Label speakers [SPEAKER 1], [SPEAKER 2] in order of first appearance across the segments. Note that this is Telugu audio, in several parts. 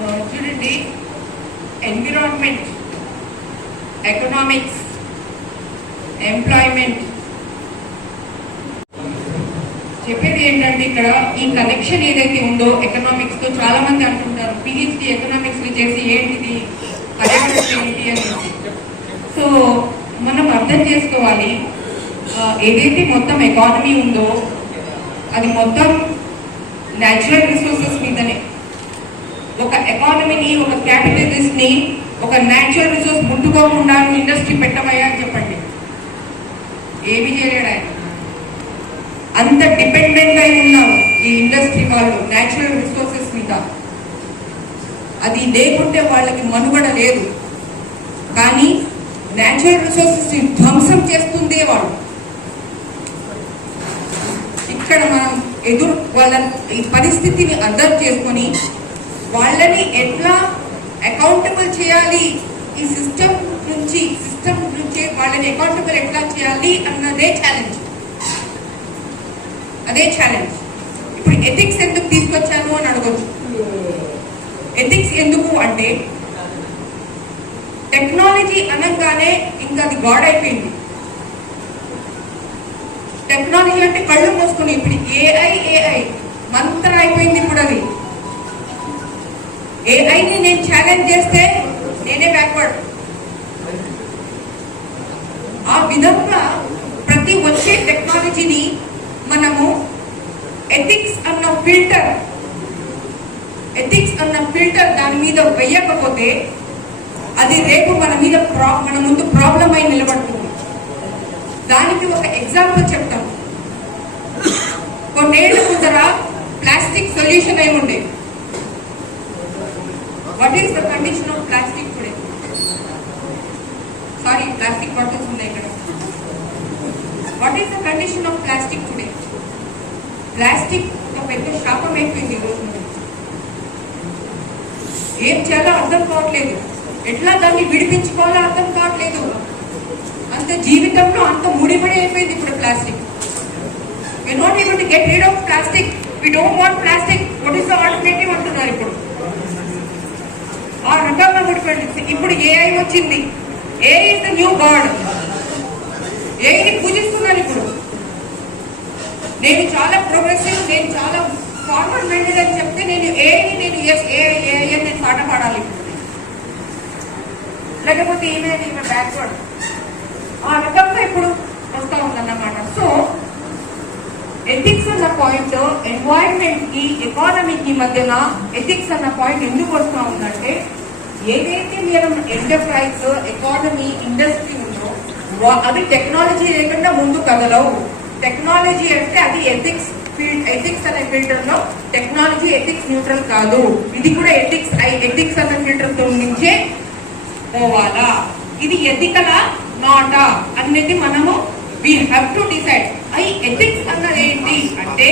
[SPEAKER 1] చూడండి ఎన్విరాన్మెంట్ ఎకనామిక్స్ ఎంప్లాయ్మెంట్ చెప్పేది ఏంటంటే ఇక్కడ ఈ కనెక్షన్ ఏదైతే ఉందో ఎకనామిక్స్తో చాలా మంది అంటుంటారు పిహెచ్డి ఎకనామిక్స్ చేసి ఏంటిది? పర్యావరణం ఏంటి అని సో మనం అర్థం చేసుకోవాలి ఏదైతే మొత్తం ఎకానమీ ఉందో అది మొత్తం న్యాచురల్ రిసోర్స్ ఎకానమీని ఒక క్యాపిటలిస్ట్ ఒక న్యాచురల్ రిసోర్స్ ముట్టుకోకుండా ఇండస్ట్రీ పెట్టమయ్యా అని చెప్పండి. ఏమి చేయలేడు ఆయన. అంత డిపెండెంట్ అయి ఉన్నారు ఈ ఇండస్ట్రీ వాళ్ళు న్యాచురల్ రిసోర్సెస్ మీద. అది లేకుంటే వాళ్ళకి మనుగడ లేదు. కానీ న్యాచురల్ రిసోర్సెస్ని ధ్వంసం చేస్తుందే వాళ్ళు ఇక్కడ మనం ఎదురు వాళ్ళ ఈ పరిస్థితిని అర్థం చేసుకొని వాళ్ళని ఎట్లా అకౌంటబుల్ చేయాలి? ఈ సిస్టమ్ నుంచి సిస్టమ్ నుంచి వాళ్ళని అకౌంటబుల్ ఎట్లా చేయాలి అన్నదే ఛాలెంజ్ అదే ఛాలెంజ్ ఇప్పుడు ఎథిక్స్ ఎందుకు తీసుకొచ్చాను అని అడగచ్చు ఎథిక్స్ ఎందుకు అంటే టెక్నాలజీ అనగానే ఇంకా అది గాడ్ అయిపోయింది. టెక్నాలజీ అంటే కళ్ళు మూసుకుని ఇప్పుడు ఏఐ ఏఐ మంత్ర అయిపోయింది ఇప్పుడు అది. ఏఐని నేను ఛాలెంజ్ చేస్తే నేనే బ్యాక్వర్డ్ ఆ విధంగా ప్రతి వచ్చే టెక్నాలజీని మనము ఎథిక్స్ అన్న ఫిల్టర్ ఎథిక్స్ అన్న ఫిల్టర్ దాని మీద వెయ్యకపోతే అది రేపు మన మీద ప్రా మన ముందు ప్రాబ్లం అయి నిలబడుతుంది. దానికి ఒక ఎగ్జాంపుల్ చెప్తాం కొన్నేళ్ళ ముందర ప్లాస్టిక్ సొల్యూషన్ అయి ఉండే what is the condition of plastic today sorry plastic bottles ఉన్నాయి ఇక్కడ what is the condition of plastic today plastic ఒక పెద్ద శాపం అయిపోయింది ఈరోజు రోజు ఏం చేయాలో అర్థం కావట్లేదు. ఎట్లా దాన్ని విడిపించుకోవాలో అర్థం కావట్లేదు. అంత జీవితంలో అంత ముడిపడి అయిపోయింది ఇప్పుడు plastic we not able to get rid of plastic we don't want plastic what is the alternative అంటున్నారు ఇప్పుడు. ఆ రకంగా ముడిపడింది. ఇప్పుడు ఏఐ వచ్చింది. AI is the new god ఏఐని పూజిస్తున్నారు ఇప్పుడు. నేను చాలా ప్రోగ్రెసివ్ నేను చాలా ఫార్వర్డ్ మైండెడ్ అని చెప్తే నేను ఏ నేను ఎస్ ఏఐ అని నేను పాట పాడాలి లేకపోతే ఈమె ఈమె బ్యాక్వర్డ్ ఆ రకంగా ఇప్పుడు వస్తా ఉందన్నమాట. సో ఎథిక్స్ అన్న పాయింట్ ఎన్వైరన్మెంట్కి ఎకానమీకి మధ్యన ఎథిక్స్ అన్న పాయింట్ ఎందుకు వస్తా ఉందంటే ఏదైతే మీరు ఎంటర్ప్రైజ్ ఎకానమీ ఇండస్ట్రీ ఉందో అవి టెక్నాలజీ లేకుండా ముందు కదలవు. టెక్నాలజీ అంటే అది ఎథిక్స్ ఫీల్డ్ ఎథిక్స్ అనే ఫిల్టర్లో టెక్నాలజీ ఎథిక్స్ న్యూట్రల్ కాదు. ఇది కూడా ఎథిక్స్ ఎథిక్స్ అనే ఫిల్టర్తో నుంచే పోవాలా? ఇది ఎథికలా నాటా అనేది మనము we have to decide I ethics అన్నది ఏంటి? అంటే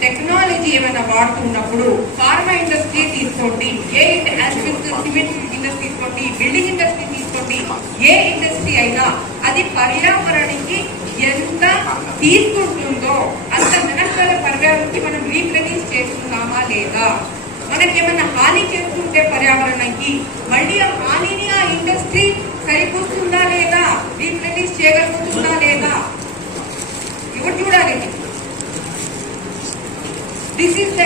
[SPEAKER 1] టెక్నాలజీ ఏమైనా వాడుతున్నప్పుడు ఫార్మా ఇండస్ట్రీ తీసుకోండి ఏ సిమెంట్ ఇండస్ట్రీ తీసుకోండి బిల్డింగ్ ఇండస్ట్రీ తీసుకోండి ఏ ఇండస్ట్రీ అయినా అది పర్యావరణానికి ఎంత తీసుకుంటుందో అంత మెనక్కల పర్యావరణకి మనం రీప్రడ్యూస్ చేస్తున్నామా లేదా? మనకి ఏమైనా హాని చేస్తుంటే పర్యావరణానికి మళ్ళీ ఆ హానిని ఆ ఇండస్ట్రీ సరిపోతుందా లేదా? రీప్రడ్యూస్ చేయగలుగుతుందా లేదా? ఇవి చూడాలి? దిస్ ఇస్ ద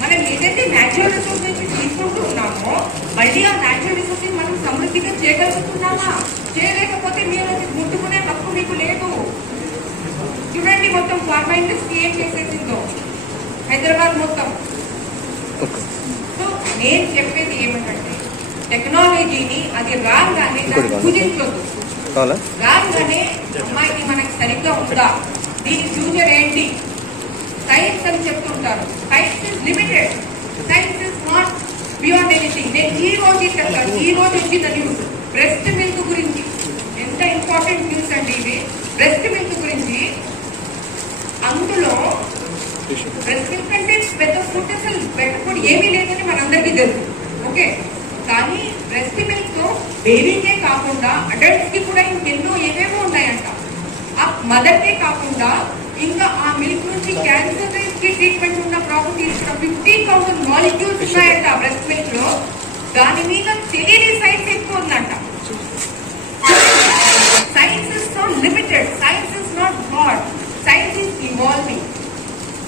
[SPEAKER 1] మనం ఏదైతే న్యాచురల్ రిసోర్సెస్ నుంచి తీసుకుంటూ ఉన్నామో మళ్ళీ ఆ న్యాచురల్ రిసోర్స్ మనం సమృద్ధిగా చేయగలుగుతున్నామా చేయలేకపోతే మీరు అది ముట్టుకునే హక్కు మీకు లేదు చూడండి ఇండస్ట్రీ ఏం చేసేసిందో. హైదరాబాద్ మొత్తం. సో నేను చెప్పేది ఏమిటంటే టెక్నాలజీని అది రాగానే పూజించొద్దు. రాగానే అమ్మాయికి మనకి సరిగ్గా ఉందా? దీని ఫ్యూచర్ ఏంటి? సైన్స్ అని చెప్తుంటారు. Science is limited science is not beyond anything నేను ఈ రోజు చెప్తాను. ఈ రోజు వచ్చిన న్యూస్ బ్రెస్ట్ మిల్క్ గురించి. ఎంత ఇంపార్టెంట్ న్యూస్ అండి ఇది? బ్రెస్ట్ మిల్క్ గురించి అందులో బ్రెస్ట్ మిల్క్ అంటే పెద్ద ఫుడ్ అసలు పెద్ద ఫుడ్ ఏమీ లేదని మనందరికీ తెలుసు ఓకే కానీ బ్రెస్ట్ మిల్క్తో బేబీకే కాకుండా అడల్ట్స్కి కూడా ఇంకెన్నో ఏవేవో కాకుండా ఇంకా ఆ మిల్క్ నుంచి క్యాన్సర్కి ట్రీట్మెంట్ ఉన్న ప్రాపర్టీస్ ఫిఫ్టీ థౌసండ్ మాలిక్యూల్స్ ఉన్నాయంట బ్రెస్ట్ మిల్క్లో. దాని మీద తెలియని సైన్స్ ఎక్కువ ఉందంట. Science is not limited science is not God science is evolving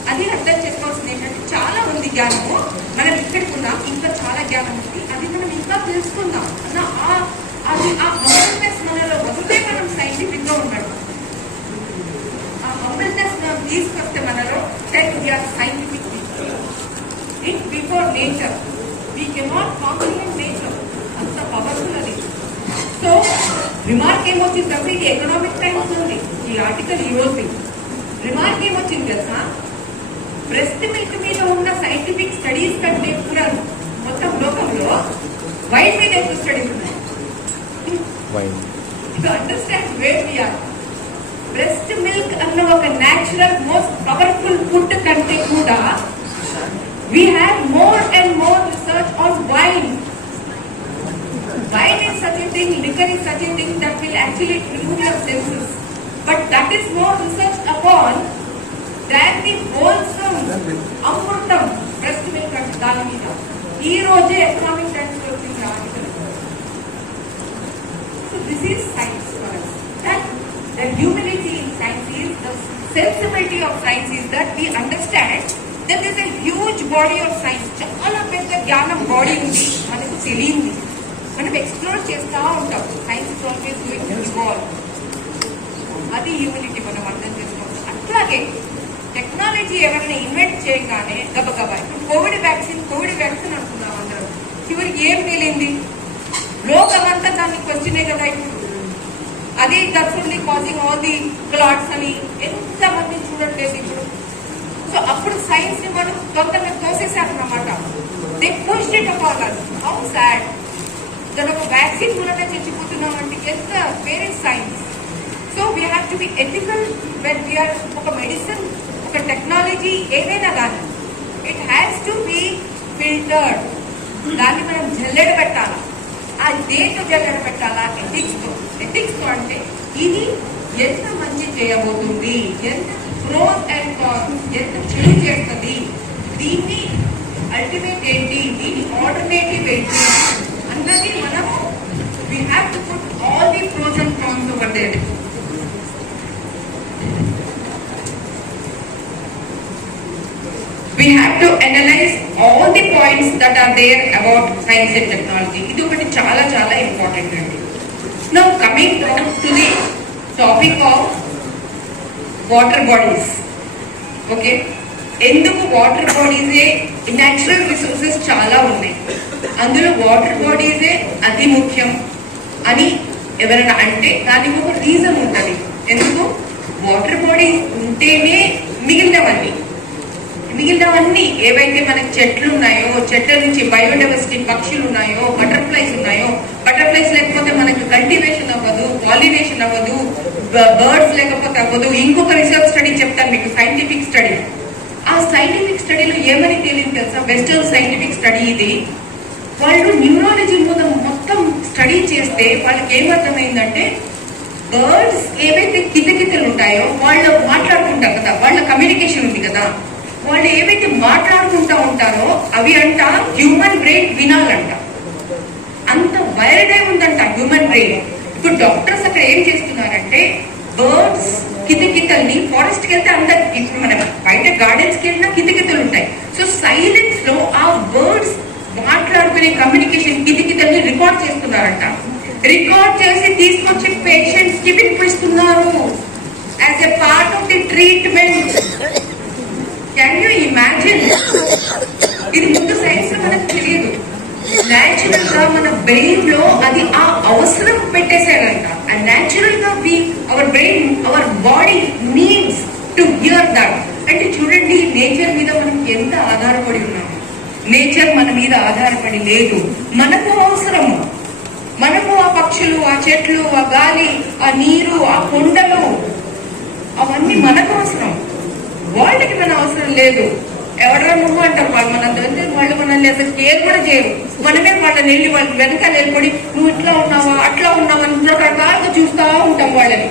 [SPEAKER 1] అది అర్థం చేసుకోవాల్సింది ఏంటంటే చాలా ఉంది జ్ఞానము. మనం ఇక్కడికున్నాం ఇంకా చాలా జ్ఞానం ఉంది. అది మనం ఇంకా తెలుసుకుందాం. అన్న ఆ- అది ఆ అవేర్నెస్ మనలో వదిలే మనం సైంటిఫిక్గా ఉండడం ఆ అవేర్నెస్ మనం తీసుకొస్తే మనలో that we are scientific it before nature we cannot compliment nature అంత పవర్ఫుల్ అది. సో రిమార్క్ ఏమొచ్చిందంటే ఇది ఎకనామిక్ టైమ్స్ ఉంది ఈ ఆర్టికల్ ఈ రోజు. రిమార్క్ ఏమొచ్చింది తెలుసా? బ్రెస్ట్ మిల్క్ మీద ఉన్న సైంటిఫిక్ స్టడీస్ కంటే కూడా మొత్తం లోకంలో వైట్ మీద ఎక్కువ స్టడీస్ ఉన్నాయి. Understand where we are breast milk అన్న ఒక న్యాచురల్ మోస్ట్ పవర్ఫుల్ ఫుడ్ కంటే కూడా we have more and more research on wine Wine is such a thing, liquor is such a thing that will actually remove your senses. But that is more researched upon than the wholesome అమృతం బ్రెస్ట్ మిల్క్ అంటే దాని మీద ఈ రోజే ఎకనామిక్ టైమ్స్ వచ్చింది article so this is science for us that the humility in science is sensibility of science is that we understand that is a huge body of science చాలా పెద్ద జ్ఞానం బాడీ ఉంది. మనకు తెలియంది. మనం ఎక్స్ప్లోర్ చేస్తా ఉంటాం. సైన్స్ ఇస్ ఆల్వేస్ అది హ్యూమినిటీ మనం అర్థం చేసుకోవచ్చు. అట్లాగే టెక్నాలజీ ఎవరైనా ఇన్వెంట్ చేయగానే గబగబా ఇప్పుడు కోవిడ్ వ్యాక్సిన్ కోవిడ్ వ్యాక్సిన్ అనుకున్నాం అందరం. చివరికి ఏం తేలింది? లోకమంతా దాన్ని క్వశ్చనే కదా ఇప్పుడు. అది that's only causing all the clots అని ఎంతమంది చూడట్లేదు ఇప్పుడు. సో అప్పుడు సైన్స్ని మనం తొందరగా తోసేసారన్నమాట they push it upon us how sad దాని ఒక వ్యాక్సిన్ మూలంగా చచ్చిపోతున్నాం అంటే ఎంత వేరే science so we have to be ethical when we are ఒక మెడిసిన్ ఒక టెక్నాలజీ ఏదైనా కానీ it has to be filtered దాన్ని మనం జల్లెడ పెట్టాలా? ఆ దేంతో జల్లెడ పెట్టాలా? ఎథిక్స్తో ఎథిక్స్తో అంటే ఇది ఎంత మంచి చేయబోతుంది? ఎంత ప్రోస్ అండ్ కాన్స్ ఎంత చెడు చేస్తుంది? దీన్ని అల్టిమేట్ ఏంటి? దీని ఆల్టర్నేటివ్ ఏంటి? అన్నది మనము we have to put all the pros and cons over there we have to analyze all the points that are there about science and technology. ఇది ఒకటి చాలా చాలా ఇంపార్టెంట్ అండి. Now coming down to the topic of water bodies okay ఎందుకు వాటర్ బాడీసే న్యాచురల్ రిసోర్సెస్ చాలా ఉన్నాయి. అందులో వాటర్ బాడీసే అతి ముఖ్యం అని ఎవరైనా అంటే దానికి ఒక రీజన్ ఉంటుంది. ఎందుకు? వాటర్ బాడీస్ ఉంటేనే మిగిలినవన్నీ. మిగిలినవన్నీ ఏవైతే మనకి చెట్లు ఉన్నాయో చెట్ల నుంచి బయోడైవర్సిటీ పక్షులు ఉన్నాయో బటర్ఫ్లైస్ ఉన్నాయో బటర్ఫ్లైస్ లేకపోతే మనకు కల్టివేషన్ అవ్వదు పాలినేషన్ అవ్వదు బర్డ్స్ లేకపోతే అవ్వదు. ఇంకొక రీసెర్చ్ స్టడీ చెప్తాను మీకు సైంటిఫిక్ స్టడీ. ఆ సైంటిఫిక్ స్టడీలో ఏమని తేలింది తెలుసా? వెస్టర్న్ సైంటిఫిక్ స్టడీ ఇది. వాళ్ళు న్యూరాలజీ మీద మొత్తం స్టడీ చేస్తే వాళ్ళకి ఏమర్థమైందంటే బర్డ్స్ ఏవైతే కితకితలు ఉంటాయి వాళ్ళు మాట్లాడుకుంటారు కదా వాళ్ళ కమ్యూనికేషన్ ఉంది కదా వాళ్ళు ఏవైతే మాట్లాడుకుంటా ఉంటారో అవి అంట హ్యూమన్ బ్రెయిన్ వినాలంట. అంత వైరడ్ అయి ఉందంట హ్యూమన్ బ్రెయిన్ ఇప్పుడు డాక్టర్స్ అక్కడ ఏం చేస్తున్నారంటే బర్డ్స్ కితకితల్ని ఫారెస్ట్కి వెళ్తే అంత ఇప్పుడు మన బయట గార్డెన్స్కి వెళ్ళినా కితకితలు ఉంటాయి. సో సైలెన్స్లో ఆ బర్డ్స్ మాట్లాడుకునే కమ్యూనికేషన్ కితకితల్ని రికార్డ్ చేస్తున్నారంట. రికార్డ్ చేసి తీసుకొచ్చి పేషెంట్స్కి వినిపిస్తున్నారు. As a part of the treatment can you imagine ఇది ముందు సైన్స్లో మనకు తెలియదు. న్యాచురల్గా మన బ్రెయిన్లో అది ఆ అవసరం పెట్టేశాడంట. అండ్ న్యాచురల్గా we our brain our body needs to hear that అంటే చూడండి నేచర్ మీద మనం ఎంత ఆధారపడి ఉన్నాము నేచర్ మన మీద ఆధారపడి లేదు. మనకు అవసరము మనకు ఆ పక్షులు ఆ చెట్లు ఆ గాలి ఆ నీరు ఆ కొండలు అవన్నీ మనకు అవసరం. వాళ్ళకి మన అవసరం లేదు. ఎవరైనా నువ్వు అంటారు వాళ్ళు మనంత వెళ్తే వాళ్ళు మనల్ని అసలు కేర్ కూడా చేయరు. మనమే వాళ్ళని వెళ్ళి వాళ్ళకి వెనకాల వెళ్ళిపోయి నువ్వు ఇట్లా ఉన్నావా? అట్లా ఉన్నావా? అని రకరకాలుగా చూస్తా ఉంటాం వాళ్ళని.